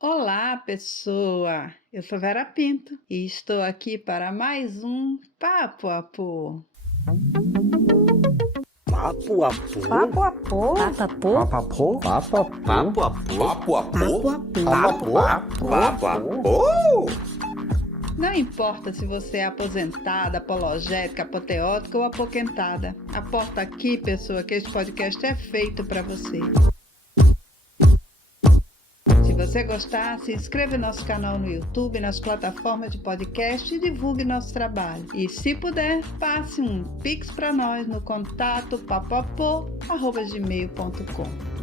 Olá, pessoa! Eu sou Vera Pinto e estou aqui para mais um Papo a Pô. Papo a Pô? Papo a Pô? Papapô? Papo a Pô? Papo a Pô? Papo a Pô? Papo a Pô? Não importa se você é aposentada, apologética, apoteótica ou apoquentada. Aporta aqui, pessoa, que este podcast é feito para você. Se você gostar, se inscreva em nosso canal no YouTube, nas plataformas de podcast e divulgue nosso trabalho. E se puder, passe um pix para nós no contato papoapô@gmail.com.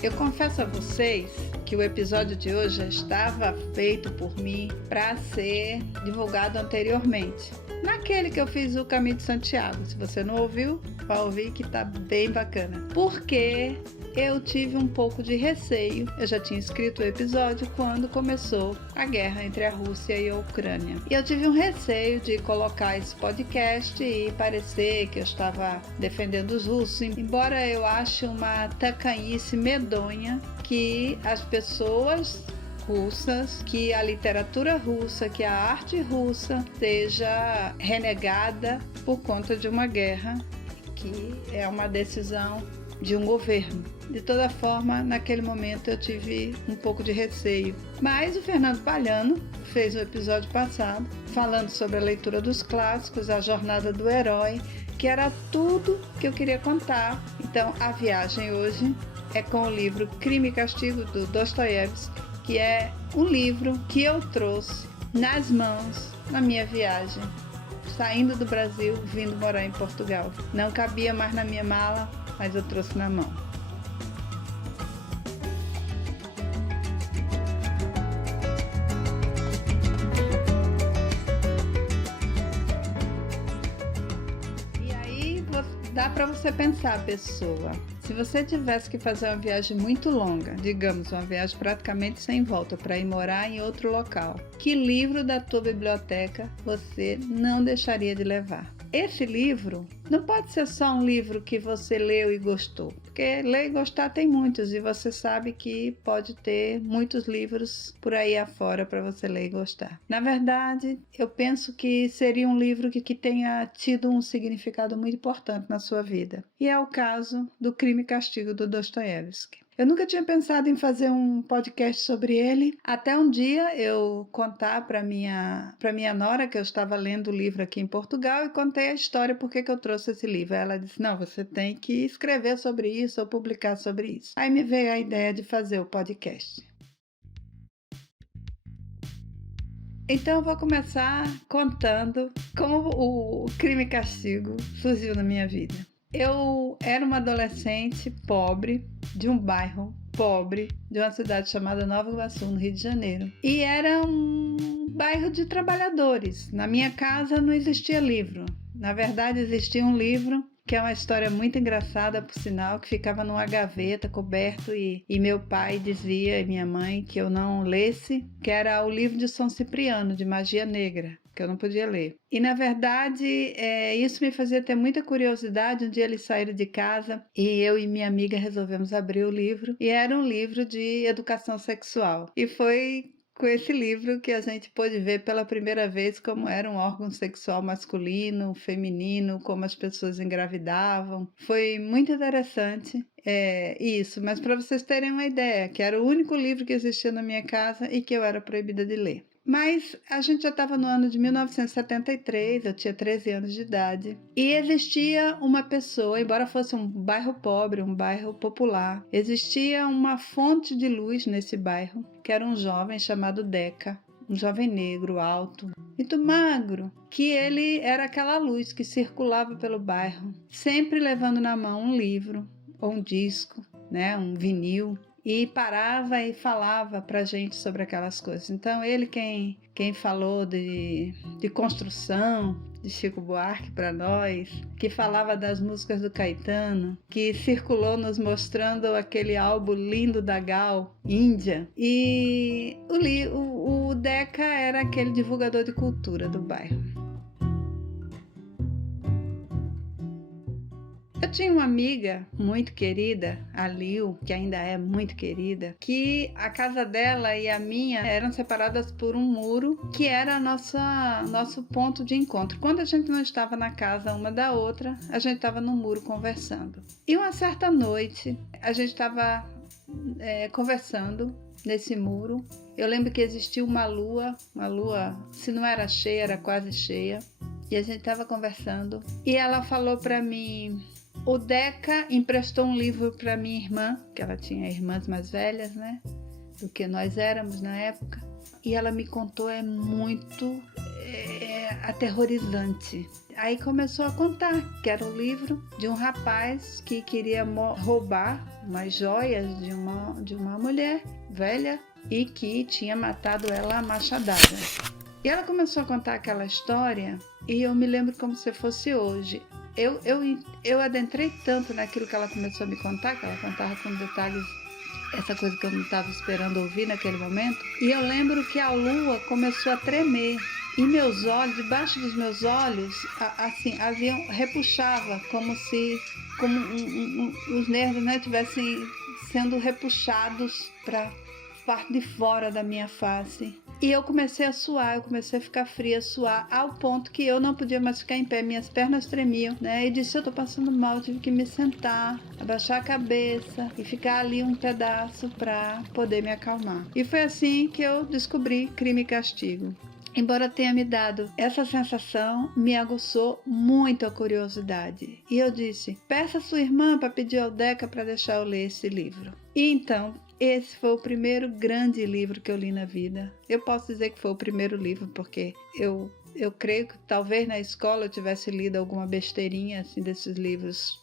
Eu confesso a vocês que o episódio de hoje já estava feito por mim para ser divulgado anteriormente. Naquele que eu fiz o Caminho de Santiago. Se você não ouviu, vai ouvir que tá bem bacana. Porque eu tive um pouco de receio. Eu já tinha escrito o episódio quando começou a guerra entre a Rússia e a Ucrânia. E eu tive um receio de colocar esse podcast e parecer que eu estava defendendo os russos, embora eu ache uma tacanhice medonha que as pessoas russas, que a literatura russa, que a arte russa seja renegada por conta de uma guerra, que é uma decisão de um governo. De toda forma, naquele momento eu tive um pouco de receio. Mas o Fernando Palhano fez um episódio passado falando sobre a leitura dos clássicos, a jornada do herói, que era tudo que eu queria contar. Então, a viagem hoje é com o livro Crime e Castigo, do Dostoiévski, que é um livro que eu trouxe nas mãos na minha viagem, saindo do Brasil, vindo morar em Portugal. Não cabia mais na minha mala, mas eu trouxe na mão. E aí dá para você pensar, pessoa, se você tivesse que fazer uma viagem muito longa, digamos uma viagem praticamente sem volta para ir morar em outro local, que livro da tua biblioteca você não deixaria de levar? Esse livro não pode ser só um livro que você leu e gostou, porque ler e gostar tem muitos e você sabe que pode ter muitos livros por aí afora para você ler e gostar. Na verdade, eu penso que seria um livro que tenha tido um significado muito importante na sua vida. E é o caso do Crime e Castigo, do Dostoiévski. Eu nunca tinha pensado em fazer um podcast sobre ele, até um dia eu contar para minha nora que eu estava lendo o livro aqui em Portugal e contei a história porque que eu trouxe esse livro. Ela disse, não, você tem que escrever sobre isso ou publicar sobre isso. Aí me veio a ideia de fazer o podcast. Então eu vou começar contando como o Crime e Castigo surgiu na minha vida. Eu era uma adolescente pobre, de um bairro pobre, de uma cidade chamada Nova Iguaçu, no Rio de Janeiro. E era um bairro de trabalhadores. Na minha casa não existia livro. Na verdade, existia um livro que é uma história muito engraçada, por sinal, que ficava numa gaveta coberto e meu pai dizia, e minha mãe, que eu não lesse, que era o livro de São Cipriano, de magia negra, que eu não podia ler. E, na verdade, isso me fazia ter muita curiosidade. Um dia eles saíram de casa e eu e minha amiga resolvemos abrir o livro, e era um livro de educação sexual. E foi com esse livro que a gente pôde ver pela primeira vez como era um órgão sexual masculino, feminino, como as pessoas engravidavam. Foi muito interessante isso, mas para vocês terem uma ideia, que era o único livro que existia na minha casa e que eu era proibida de ler. Mas a gente já estava no ano de 1973, eu tinha 13 anos de idade, e existia uma pessoa, embora fosse um bairro pobre, um bairro popular, existia uma fonte de luz nesse bairro, que era um jovem chamado Deca, um jovem negro, alto, muito magro, que ele era aquela luz que circulava pelo bairro, sempre levando na mão um livro ou um disco, né, um vinil, e parava e falava pra gente sobre aquelas coisas. Então ele quem falou de construção, de Chico Buarque para nós, que falava das músicas do Caetano, que circulou nos mostrando aquele álbum lindo da Gal, Índia. E o Deca era aquele divulgador de cultura do bairro. Eu tinha uma amiga muito querida, a Lil, que ainda é muito querida, que a casa dela e a minha eram separadas por um muro, que era nosso ponto de encontro. Quando a gente não estava na casa uma da outra, a gente estava no muro conversando. E uma certa noite, a gente estava conversando nesse muro. Eu lembro que existia uma lua, se não era cheia, era quase cheia. E a gente estava conversando. E ela falou para mim... O Deca emprestou um livro para minha irmã, que ela tinha irmãs mais velhas, né, do que nós éramos na época. E ela me contou, é muito aterrorizante. Aí começou a contar que era um livro de um rapaz que queria roubar umas joias de uma mulher velha e que tinha matado ela a machadada. E ela começou a contar aquela história e eu me lembro como se fosse hoje. Eu adentrei tanto naquilo que ela começou a me contar, que ela contava com detalhes, essa coisa que eu não estava esperando ouvir naquele momento. E eu lembro que a lua começou a tremer. E meus olhos, debaixo dos meus olhos, assim, repuxava, como se os nervos, né, tivessem sendo repuxados para parte de fora da minha face. E eu comecei a suar, eu comecei a ficar fria, a suar, ao ponto que eu não podia mais ficar em pé, minhas pernas tremiam, né? E disse, eu tô passando mal, eu tive que me sentar, abaixar a cabeça e ficar ali um pedaço para poder me acalmar. E foi assim que eu descobri Crime e Castigo. Embora tenha me dado essa sensação, me aguçou muito a curiosidade. E eu disse, peça a sua irmã para pedir ao Deca para deixar eu ler esse livro. E então... esse foi o primeiro grande livro que eu li na vida. Eu posso dizer que foi o primeiro livro, porque eu creio que talvez na escola eu tivesse lido alguma besteirinha assim, desses livros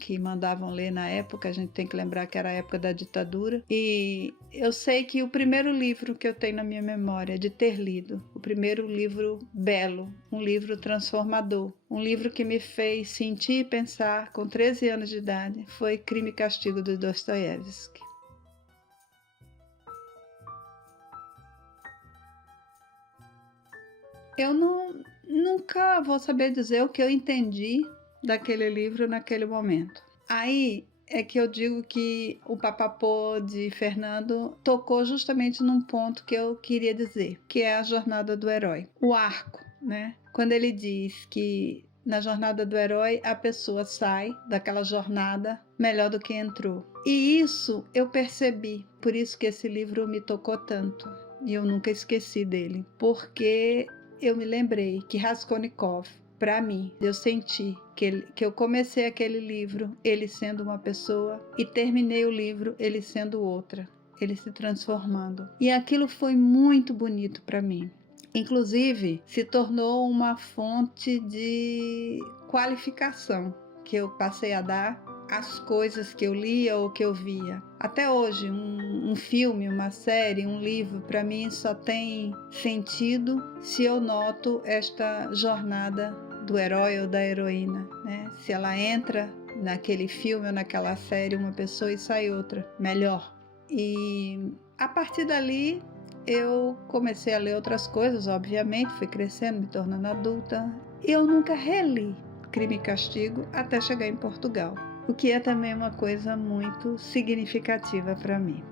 que mandavam ler na época. A gente tem que lembrar que era a época da ditadura. E eu sei que o primeiro livro que eu tenho na minha memória de ter lido, o primeiro livro belo, um livro transformador, um livro que me fez sentir e pensar com 13 anos de idade, foi Crime e Castigo de Dostoiévski. Eu nunca vou saber dizer o que eu entendi daquele livro naquele momento. Aí é que eu digo que o Papapô de Fernando tocou justamente num ponto que eu queria dizer, que é a jornada do herói. O arco, né? Quando ele diz que na jornada do herói a pessoa sai daquela jornada melhor do que entrou. E isso eu percebi, por isso que esse livro me tocou tanto. E eu nunca esqueci dele, porque... eu me lembrei que Raskolnikov, para mim, eu senti que eu comecei aquele livro, ele sendo uma pessoa, e terminei o livro, ele sendo outra, ele se transformando. E aquilo foi muito bonito para mim. Inclusive, se tornou uma fonte de qualificação que eu passei a dar às coisas que eu lia ou que eu via. Até hoje, um filme, uma série, um livro, para mim só tem sentido se eu noto esta jornada do herói ou da heroína, né? Se ela entra naquele filme ou naquela série uma pessoa e sai outra, melhor. E a partir dali eu comecei a ler outras coisas, obviamente, fui crescendo, me tornando adulta. E eu nunca reli Crime e Castigo até chegar em Portugal, o que é também uma coisa muito significativa para mim.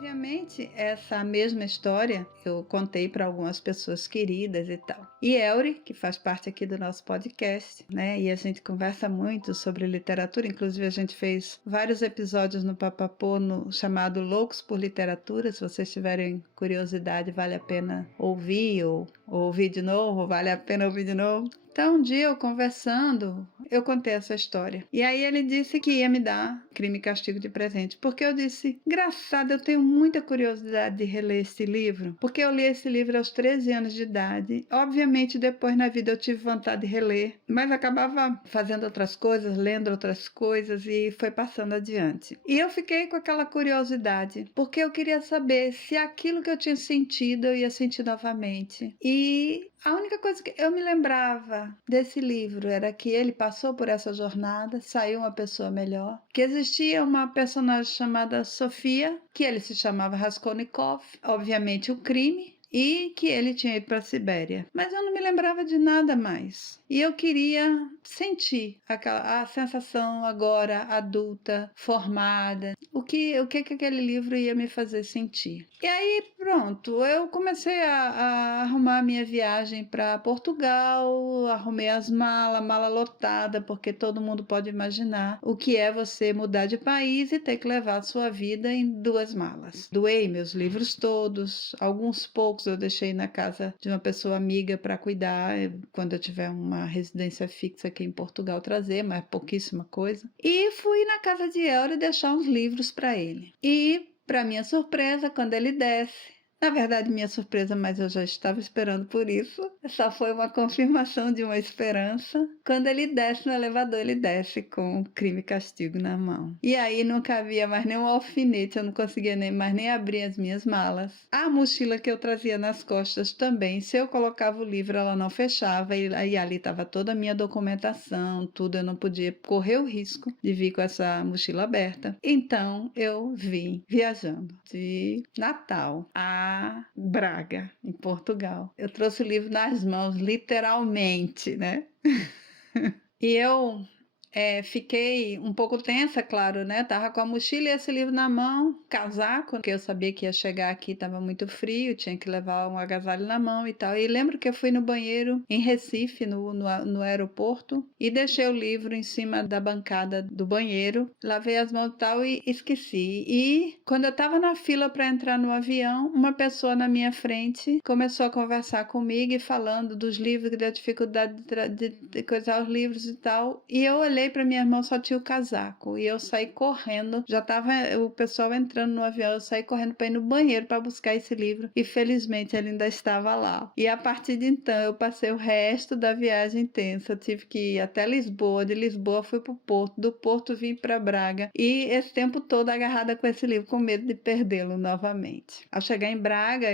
Obviamente, essa mesma história eu contei para algumas pessoas queridas e tal. E Elry, que faz parte aqui do nosso podcast, né? E a gente conversa muito sobre literatura, inclusive a gente fez vários episódios no Papapô chamado Loucos por Literatura. Se vocês tiverem curiosidade, vale a pena ouvir ou ouvir de novo, vale a pena ouvir de novo. Então, um dia eu conversando, eu contei essa história. E aí ele disse que ia me dar Crime e Castigo de presente. Porque eu disse, engraçado, eu tenho muita curiosidade de reler esse livro. Porque eu li esse livro aos 13 anos de idade. Obviamente, depois na vida eu tive vontade de reler. Mas acabava fazendo outras coisas, lendo outras coisas e foi passando adiante. E eu fiquei com aquela curiosidade. Porque eu queria saber se aquilo que eu tinha sentido, eu ia sentir novamente. E a única coisa que eu me lembrava desse livro era que ele passou por essa jornada, saiu uma pessoa melhor, que existia uma personagem chamada Sofia, que ele se chamava Raskolnikov, obviamente o crime, e que ele tinha ido para a Sibéria. Mas eu não me lembrava de nada mais. E eu queria sentir a sensação agora adulta, formada, o que aquele livro ia me fazer sentir. E aí, pronto, eu comecei a arrumar a minha viagem para Portugal, arrumei as malas, mala lotada, porque todo mundo pode imaginar o que é você mudar de país e ter que levar a sua vida em 2 malas. Doei meus livros todos, alguns poucos eu deixei na casa de uma pessoa amiga para cuidar, quando eu tiver uma residência fixa aqui em Portugal trazer, mas pouquíssima coisa. E fui na casa de Elrio deixar uns livros para ele. E, para minha surpresa, quando ele desce, na verdade, minha surpresa, mas eu já estava esperando por isso. Só foi uma confirmação de uma esperança. Quando ele desce no elevador, ele desce com Crime e Castigo na mão. E aí não cabia mais nem um alfinete, eu não conseguia mais nem abrir as minhas malas. A mochila que eu trazia nas costas também, se eu colocava o livro, ela não fechava. E ali estava toda a minha documentação, tudo. Eu não podia correr o risco de vir com essa mochila aberta. Então, eu vim viajando de Natal a Braga, em Portugal. Eu trouxe o livro nas mãos, literalmente, né? E eu fiquei um pouco tensa, claro, né? Tava com a mochila e esse livro na mão, casaco, porque eu sabia que ia chegar aqui, tava muito frio, tinha que levar um agasalho na mão e tal. E lembro que eu fui no banheiro em Recife, no aeroporto, e deixei o livro em cima da bancada do banheiro, lavei as mãos e tal e esqueci. E quando eu tava na fila para entrar no avião, uma pessoa na minha frente começou a conversar comigo e falando dos livros, da dificuldade de coisar os livros e tal. E eu olhei para minha irmã, só tinha o casaco. E eu saí correndo. Já estava o pessoal entrando no avião. Eu saí correndo para ir no banheiro para buscar esse livro. E felizmente ele ainda estava lá. E a partir de então eu passei o resto da viagem intensa. Eu tive que ir até Lisboa. De Lisboa fui para o Porto. Do Porto vim para Braga. E esse tempo todo agarrada com esse livro, com medo de perdê-lo novamente. Ao chegar em Braga,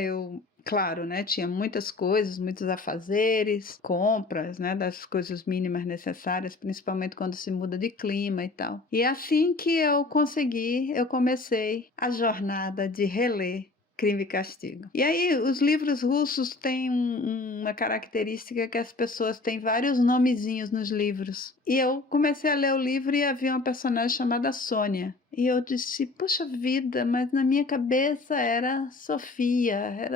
claro, né? Tinha muitas coisas, muitos afazeres, compras, né? Das coisas mínimas necessárias, principalmente quando se muda de clima e tal. E assim que eu comecei a jornada de reler Crime e Castigo. E aí, os livros russos têm uma característica que as pessoas têm vários nomezinhos nos livros. E eu comecei a ler o livro e havia uma personagem chamada Sônia. E eu disse, puxa vida, mas na minha cabeça era Sofia.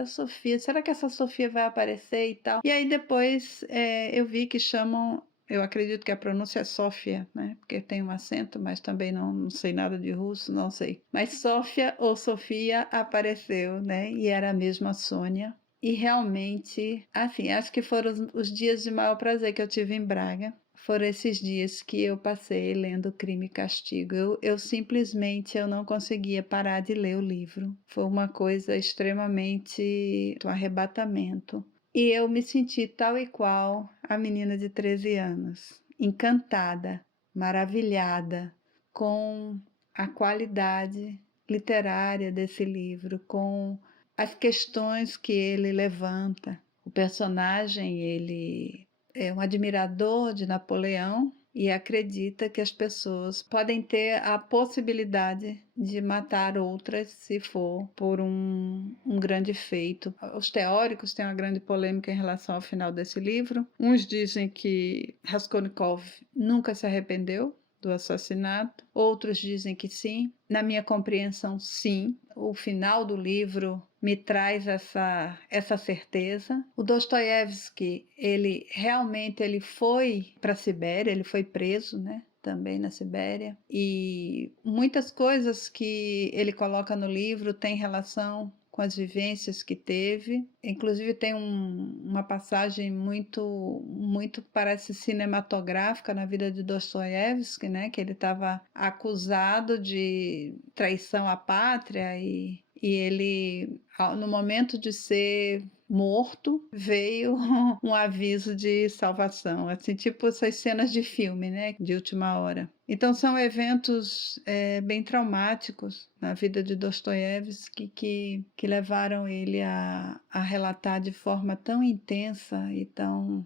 Será que essa Sofia vai aparecer e tal? E aí depois eu vi que chamam... Eu acredito que a pronúncia é Sofia, né? Porque tem um acento, mas também não sei nada de russo, não sei. Mas Sofia ou Sofia apareceu, né? E era a mesma Sônia. E realmente, assim, acho que foram os dias de maior prazer que eu tive em Braga. Foram esses dias que eu passei lendo Crime e Castigo. Eu simplesmente não conseguia parar de ler o livro. Foi uma coisa extremamente um arrebatamento. E eu me senti tal e qual a menina de 13 anos, encantada, maravilhada com a qualidade literária desse livro, com as questões que ele levanta. O personagem, ele é um admirador de Napoleão e acredita que as pessoas podem ter a possibilidade de matar outras se for por um grande feito. Os teóricos têm uma grande polêmica em relação ao final desse livro. Uns dizem que Raskolnikov nunca se arrependeu do assassinato, outros dizem que sim. Na minha compreensão, sim. O final do livro me traz essa certeza. O Dostoiévski, ele realmente foi para a Sibéria, ele foi preso, né? Também na Sibéria, e muitas coisas que ele coloca no livro têm relação com com as vivências que teve. Inclusive tem uma passagem muito parece cinematográfica na vida de Dostoiévski, né? Que ele estava acusado de traição à pátria e ele, no momento de ser morto, veio um aviso de salvação, assim, tipo essas cenas de filme, né, de última hora. Então são eventos bem traumáticos na vida de Dostoiévski que levaram ele a relatar de forma tão intensa e tão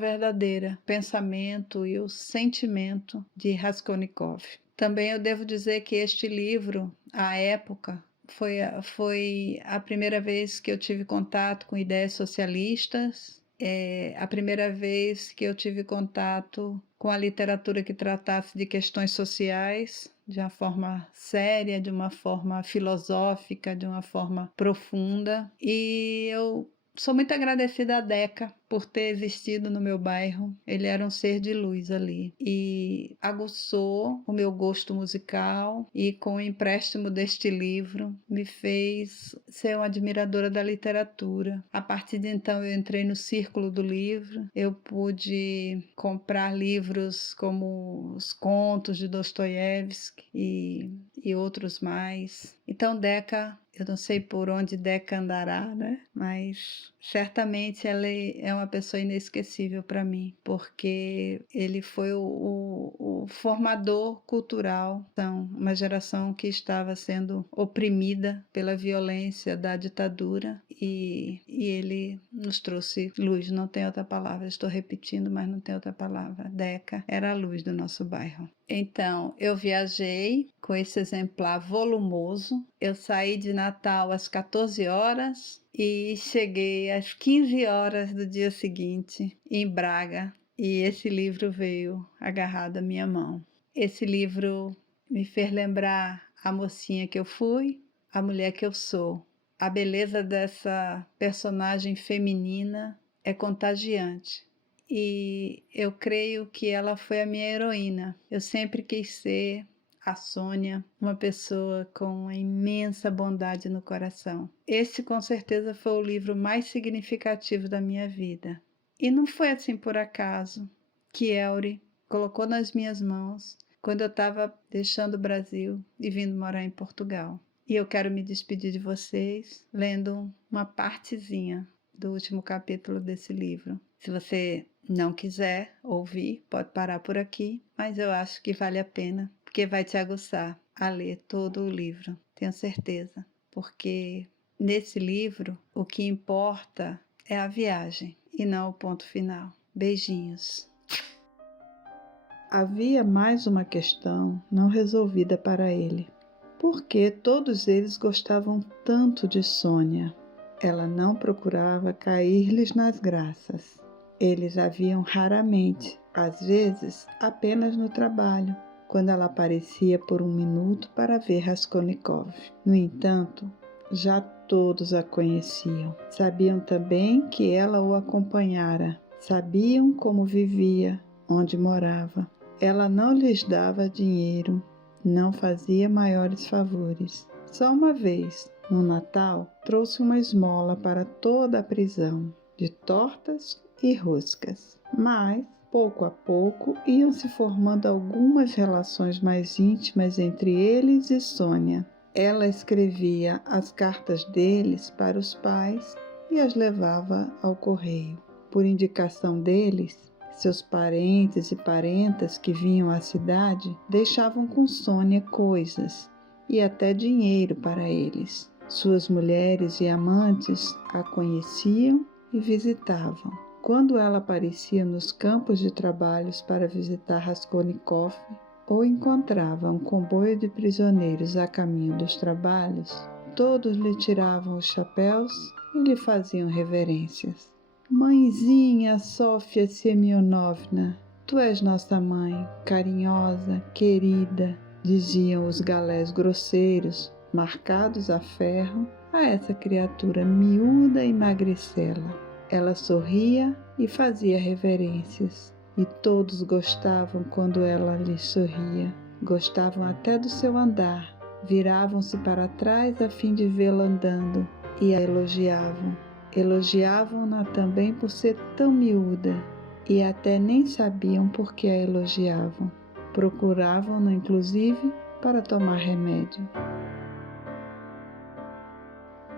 verdadeira o pensamento e o sentimento de Raskolnikov. Também eu devo dizer que este livro, à época, foi a primeira vez que eu tive contato com ideias socialistas, a primeira vez que eu tive contato com a literatura que tratasse de questões sociais, de uma forma séria, de uma forma filosófica, de uma forma profunda. E eu sou muito agradecida a Deca por ter existido no meu bairro. Ele era um ser de luz ali e aguçou o meu gosto musical, e com o empréstimo deste livro me fez ser uma admiradora da literatura. A partir de então eu entrei no círculo do livro, eu pude comprar livros como os contos de Dostoiévski e outros mais. Então Deca, eu não sei por onde Deca andará, né? Mas certamente ela é uma pessoa inesquecível para mim, porque ele foi o formador cultural. Então, uma geração que estava sendo oprimida pela violência da ditadura, e ele nos trouxe luz. Não tem outra palavra, estou repetindo, mas não tem outra palavra. Deca era a luz do nosso bairro. Então, eu viajei com esse exemplar volumoso. Eu saí de Natal às 14 horas e cheguei às 15 horas do dia seguinte em Braga. E esse livro veio agarrado à minha mão. Esse livro me fez lembrar a mocinha que eu fui, a mulher que eu sou. A beleza dessa personagem feminina é contagiante. E eu creio que ela foi a minha heroína. Eu sempre quis ser a Sônia, uma pessoa com uma imensa bondade no coração. Esse, com certeza, foi o livro mais significativo da minha vida. E não foi assim por acaso que Elry colocou nas minhas mãos quando eu estava deixando o Brasil e vindo morar em Portugal. E eu quero me despedir de vocês lendo uma partezinha do último capítulo desse livro. Se você não quiser ouvir, pode parar por aqui, mas eu acho que vale a pena, porque vai te aguçar a ler todo o livro, tenho certeza. Porque nesse livro o que importa é a viagem e não o ponto final. Beijinhos. Havia mais uma questão não resolvida para ele. Por que todos eles gostavam tanto de Sônia? Ela não procurava cair-lhes nas graças. Eles a viam raramente, às vezes apenas no trabalho, quando ela aparecia por um minuto para ver Raskolnikov. No entanto, já todos a conheciam. Sabiam também que ela o acompanhara. Sabiam como vivia, onde morava. Ela não lhes dava dinheiro, não fazia maiores favores. Só uma vez, no Natal, trouxe uma esmola para toda a prisão, de tortas e roscas. Mas, pouco a pouco, iam se formando algumas relações mais íntimas entre eles e Sônia. Ela escrevia as cartas deles para os pais e as levava ao correio. Por indicação deles, seus parentes e parentas que vinham à cidade deixavam com Sônia coisas e até dinheiro para eles. Suas mulheres e amantes a conheciam e visitavam. Quando ela aparecia nos campos de trabalhos para visitar Raskolnikov, ou encontrava um comboio de prisioneiros a caminho dos trabalhos, todos lhe tiravam os chapéus e lhe faziam reverências. Mãezinha Sofia Semyonovna, tu és nossa mãe, carinhosa, querida, diziam os galés grosseiros, marcados a ferro, a essa criatura miúda e magricela. Ela sorria e fazia reverências, e todos gostavam quando ela lhes sorria. Gostavam até do seu andar, viravam-se para trás a fim de vê-la andando, e a elogiavam. Elogiavam-na também por ser tão miúda e até nem sabiam por que a elogiavam. Procuravam-na, inclusive, para tomar remédio.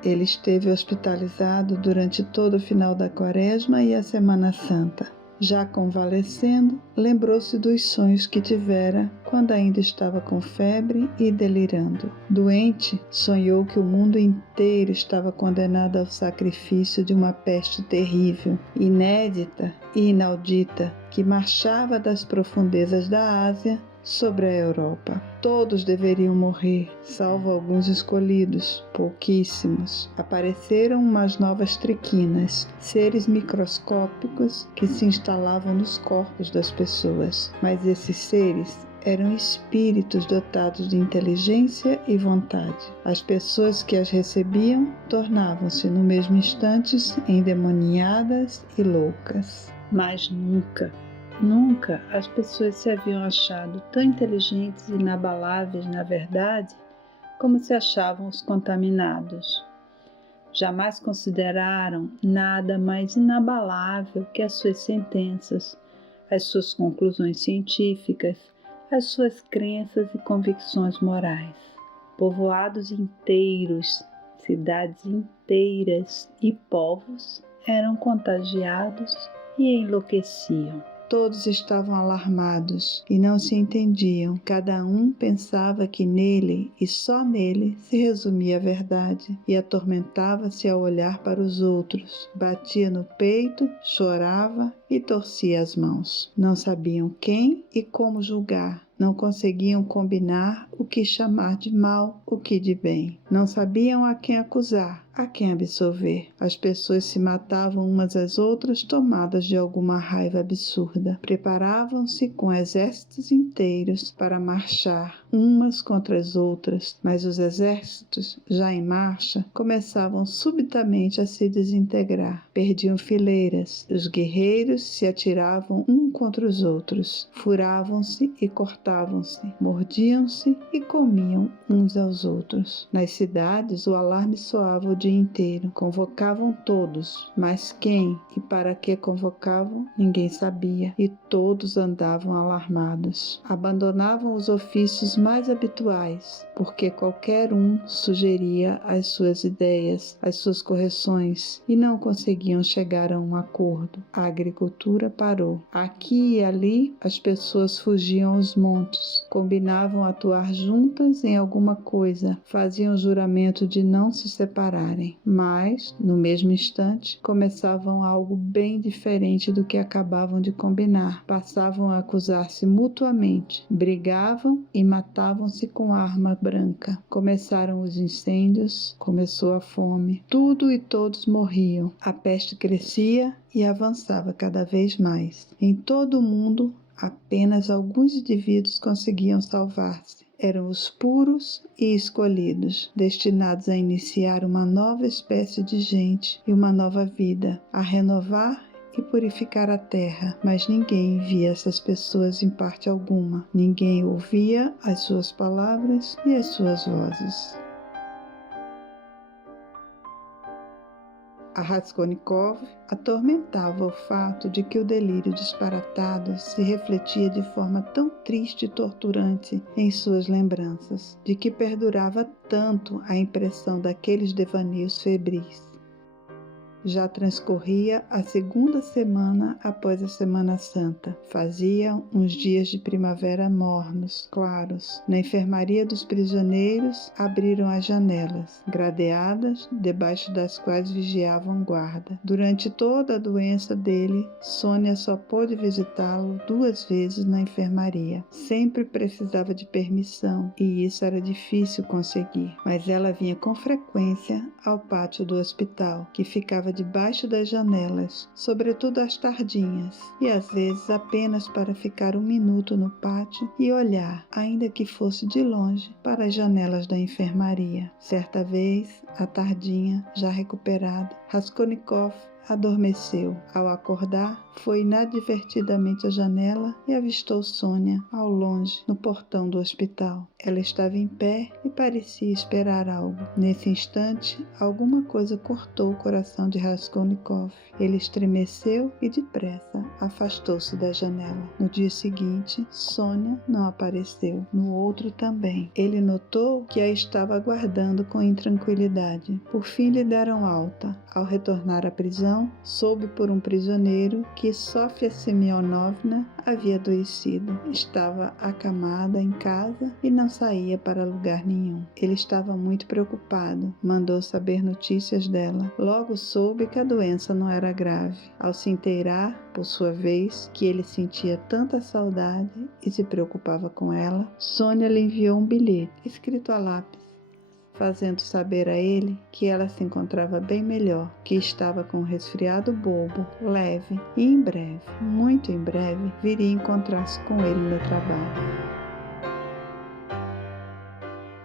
Ele esteve hospitalizado durante todo o final da Quaresma e a Semana Santa. Já convalescendo, lembrou-se dos sonhos que tivera quando ainda estava com febre e delirando. Doente, sonhou que o mundo inteiro estava condenado ao sacrifício de uma peste terrível, inédita e inaudita, que marchava das profundezas da Ásia sobre a Europa. Todos deveriam morrer, salvo alguns escolhidos, pouquíssimos. Apareceram umas novas triquinas, seres microscópicos que se instalavam nos corpos das pessoas. Mas esses seres eram espíritos dotados de inteligência e vontade. As pessoas que as recebiam tornavam-se no mesmo instante endemoniadas e loucas. Mas nunca as pessoas se haviam achado tão inteligentes e inabaláveis na verdade como se achavam os contaminados. Jamais consideraram nada mais inabalável que as suas sentenças, as suas conclusões científicas, as suas crenças e convicções morais. Povoados inteiros, cidades inteiras e povos eram contagiados e enlouqueciam. Todos estavam alarmados e não se entendiam. Cada um pensava que nele e só nele se resumia a verdade e atormentava-se ao olhar para os outros. Batia no peito, chorava e torcia as mãos. Não sabiam quem e como julgar. Não conseguiam combinar o que chamar de mal, o que de bem. Não sabiam a quem acusar, a quem absolver. As pessoas se matavam umas às outras, tomadas de alguma raiva absurda. Preparavam-se com exércitos inteiros para marchar umas contra as outras, mas os exércitos, já em marcha, começavam subitamente a se desintegrar. Perdiam fileiras. Os guerreiros se atiravam um contra os outros. Furavam-se e cortavam-se, mordiam-se e comiam uns aos outros. Nas cidades, o alarme soava o dia inteiro. Convocavam todos, mas quem e para que convocavam, ninguém sabia, e todos andavam alarmados. Abandonavam os ofícios mais habituais, porque qualquer um sugeria as suas ideias, as suas correções, e não conseguiam chegar a um acordo. A agricultura parou. Aqui e ali, as pessoas fugiam aos montes, combinavam atuar juntas em alguma coisa, faziam juramento de não se separarem, mas, no mesmo instante, começavam algo bem diferente do que acabavam de combinar. Passavam a acusar-se mutuamente, brigavam e matavam-se com arma branca. Começaram os incêndios, começou a fome. Tudo e todos morriam. A peste crescia e avançava cada vez mais. Em todo o mundo, apenas alguns indivíduos conseguiam salvar-se. Eram os puros e escolhidos, destinados a iniciar uma nova espécie de gente e uma nova vida, a renovar e purificar a terra. Mas ninguém via essas pessoas em parte alguma. Ninguém ouvia as suas palavras e as suas vozes. A Raskolnikov atormentava o fato de que o delírio disparatado se refletia de forma tão triste e torturante em suas lembranças, de que perdurava tanto a impressão daqueles devaneios febris. Já transcorria a segunda semana após a Semana Santa. Fazia uns dias de primavera mornos, claros. Na enfermaria dos prisioneiros abriram as janelas, gradeadas, debaixo das quais vigiavam guarda. Durante toda a doença dele, Sônia só pôde visitá-lo 2 vezes na enfermaria. Sempre precisava de permissão e isso era difícil conseguir. Mas ela vinha com frequência ao pátio do hospital, que ficava debaixo das janelas, sobretudo às tardinhas, e às vezes apenas para ficar 1 minuto no pátio e olhar, ainda que fosse de longe, para as janelas da enfermaria. Certa vez, à tardinha, já recuperado, Raskolnikov adormeceu. Ao acordar, foi inadvertidamente à janela e avistou Sônia, ao longe, no portão do hospital. Ela estava em pé e parecia esperar algo. Nesse instante, alguma coisa cortou o coração de Raskolnikov. Ele estremeceu e, depressa, afastou-se da janela. No dia seguinte, Sônia não apareceu. No outro também. Ele notou que a estava aguardando com intranquilidade. Por fim, lhe deram alta. Ao retornar à prisão, soube por um prisioneiro que Sofia Semyonovna havia adoecido. Estava acamada em casa e não saía para lugar nenhum. Ele estava muito preocupado. Mandou saber notícias dela. Logo soube que a doença não era grave. Ao se inteirar, por sua vez, que ele sentia tanta saudade e se preocupava com ela, Sônia lhe enviou um bilhete, escrito a lápis, fazendo saber a ele que ela se encontrava bem melhor, que estava com um resfriado bobo, leve, e em breve, muito em breve, viria encontrar-se com ele no trabalho.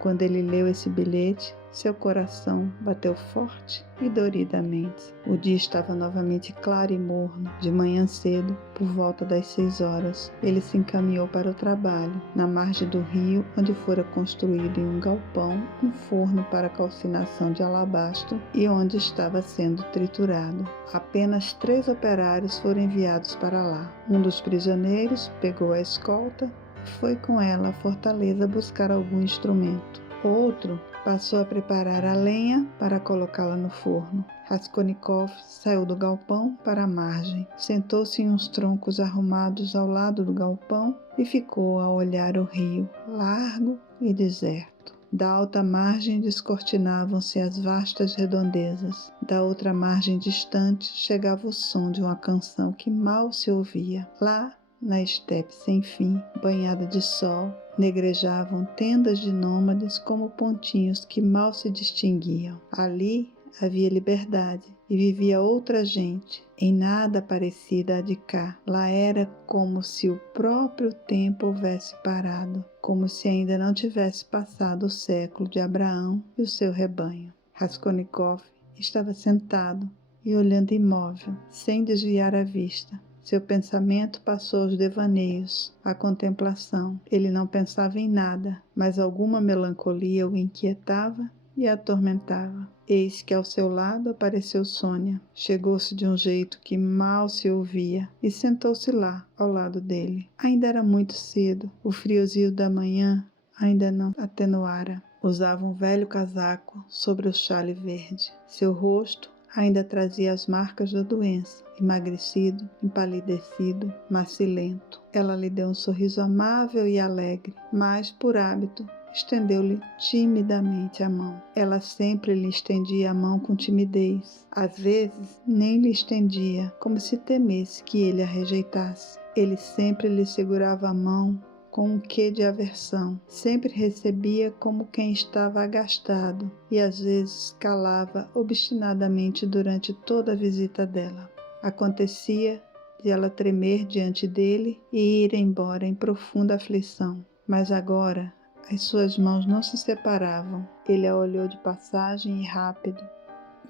Quando ele leu esse bilhete, seu coração bateu forte e doridamente. O dia estava novamente claro e morno. De manhã cedo, por volta das 6 horas, ele se encaminhou para o trabalho, na margem do rio, onde fora construído em um galpão um forno para calcinação de alabastro e onde estava sendo triturado. Apenas 3 operários foram enviados para lá. Um dos prisioneiros pegou a escolta e foi com ela à fortaleza buscar algum instrumento. Outro passou a preparar a lenha para colocá-la no forno. Raskolnikov saiu do galpão para a margem, sentou-se em uns troncos arrumados ao lado do galpão e ficou a olhar o rio, largo e deserto. Da alta margem descortinavam-se as vastas redondezas. Da outra margem distante chegava o som de uma canção que mal se ouvia. Lá, na estepe sem fim, banhada de sol, negrejavam tendas de nômades como pontinhos que mal se distinguiam. Ali havia liberdade e vivia outra gente, em nada parecida à de cá. Lá era como se o próprio tempo houvesse parado, como se ainda não tivesse passado o século de Abraão e o seu rebanho. Raskolnikov estava sentado e olhando imóvel, sem desviar a vista. Seu pensamento passou aos devaneios, à contemplação. Ele não pensava em nada, mas alguma melancolia o inquietava e atormentava. Eis que ao seu lado apareceu Sônia. Chegou-se de um jeito que mal se ouvia e sentou-se lá, ao lado dele. Ainda era muito cedo, o friozinho da manhã ainda não atenuara. Usava um velho casaco sobre o chale verde. Seu rosto ainda trazia as marcas da doença, emagrecido, empalidecido, macilento. Ela lhe deu um sorriso amável e alegre, mas, por hábito, estendeu-lhe timidamente a mão. Ela sempre lhe estendia a mão com timidez. Às vezes, nem lhe estendia, como se temesse que ele a rejeitasse. Ele sempre lhe segurava a mão com um quê de aversão. Sempre recebia como quem estava agastado e às vezes calava obstinadamente durante toda a visita dela. Acontecia de ela tremer diante dele e ir embora em profunda aflição. Mas agora as suas mãos não se separavam. Ele a olhou de passagem e rápido.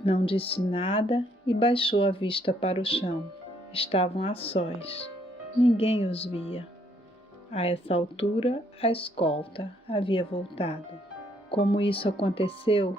Não disse nada e baixou a vista para o chão. Estavam a sós. Ninguém os via. A essa altura, a escolta havia voltado. Como isso aconteceu,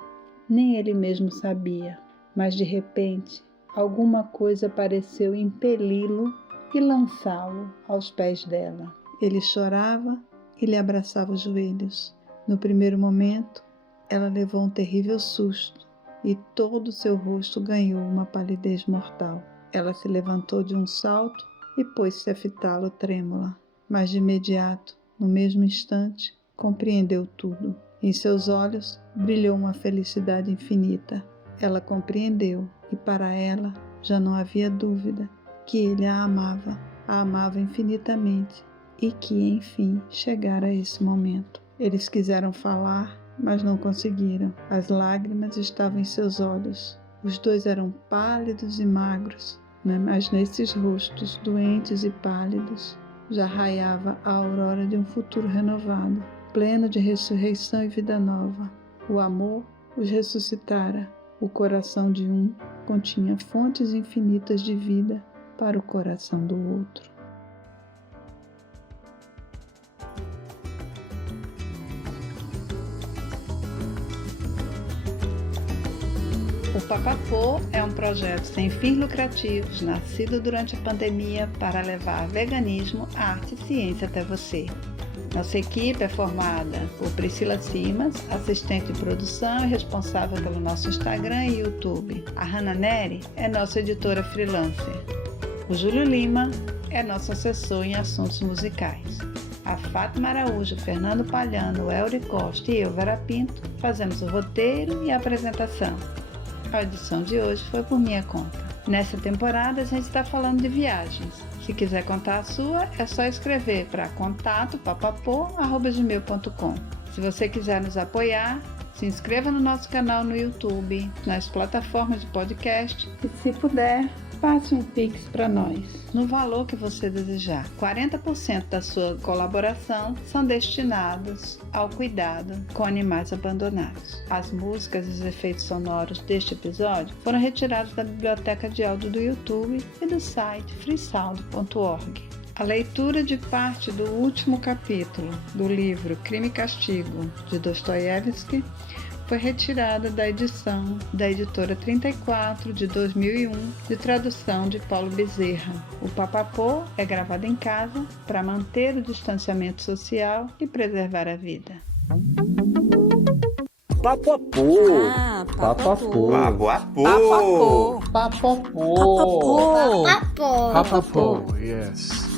nem ele mesmo sabia, mas de repente, alguma coisa pareceu impeli-lo e lançá-lo aos pés dela. Ele chorava e lhe abraçava os joelhos. No primeiro momento, ela levou um terrível susto e todo o seu rosto ganhou uma palidez mortal. Ela se levantou de um salto e pôs-se a fitá-lo trêmula. Mas de imediato, no mesmo instante, compreendeu tudo. Em seus olhos brilhou uma felicidade infinita. Ela compreendeu e para ela já não havia dúvida que ele a amava infinitamente e que, enfim, chegara a esse momento. Eles quiseram falar, mas não conseguiram. As lágrimas estavam em seus olhos. Os dois eram pálidos e magros, mas nesses rostos doentes e pálidos já raiava a aurora de um futuro renovado, pleno de ressurreição e vida nova. O amor os ressuscitara O coração de um continha fontes infinitas de vida para o coração do outro. O Papapô é um projeto sem fins lucrativos, nascido durante a pandemia para levar veganismo, arte e ciência até você. Nossa equipe é formada por Priscila Simas, assistente de produção e responsável pelo nosso Instagram e YouTube. A Hannah Neri é nossa editora freelancer. O Júlio Lima é nosso assessor em assuntos musicais. A Fátima Araújo, Fernando Palhano, Elri Costa e eu, Vera Pinto, fazemos o roteiro e a apresentação. A edição de hoje foi por minha conta. Nessa temporada a gente está falando de viagens. Se quiser contar a sua, é só escrever para contato@papapô@gmail.com. Se você quiser nos apoiar, se inscreva no nosso canal no YouTube, nas plataformas de podcast e, se puder, passe um Pix para nós, no valor que você desejar. 40% da sua colaboração são destinados ao cuidado com animais abandonados. As músicas e os efeitos sonoros deste episódio foram retirados da biblioteca de áudio do YouTube e do site freesound.org. A leitura de parte do último capítulo do livro Crime e Castigo, de Dostoiévski, foi retirada da edição da editora 34 de 2001, de tradução de Paulo Bezerra. O Papapô é gravado em casa para manter o distanciamento social e preservar a vida. Papapô. Papapô. Papapô. Papapô. Papapô. Papapô. Yes.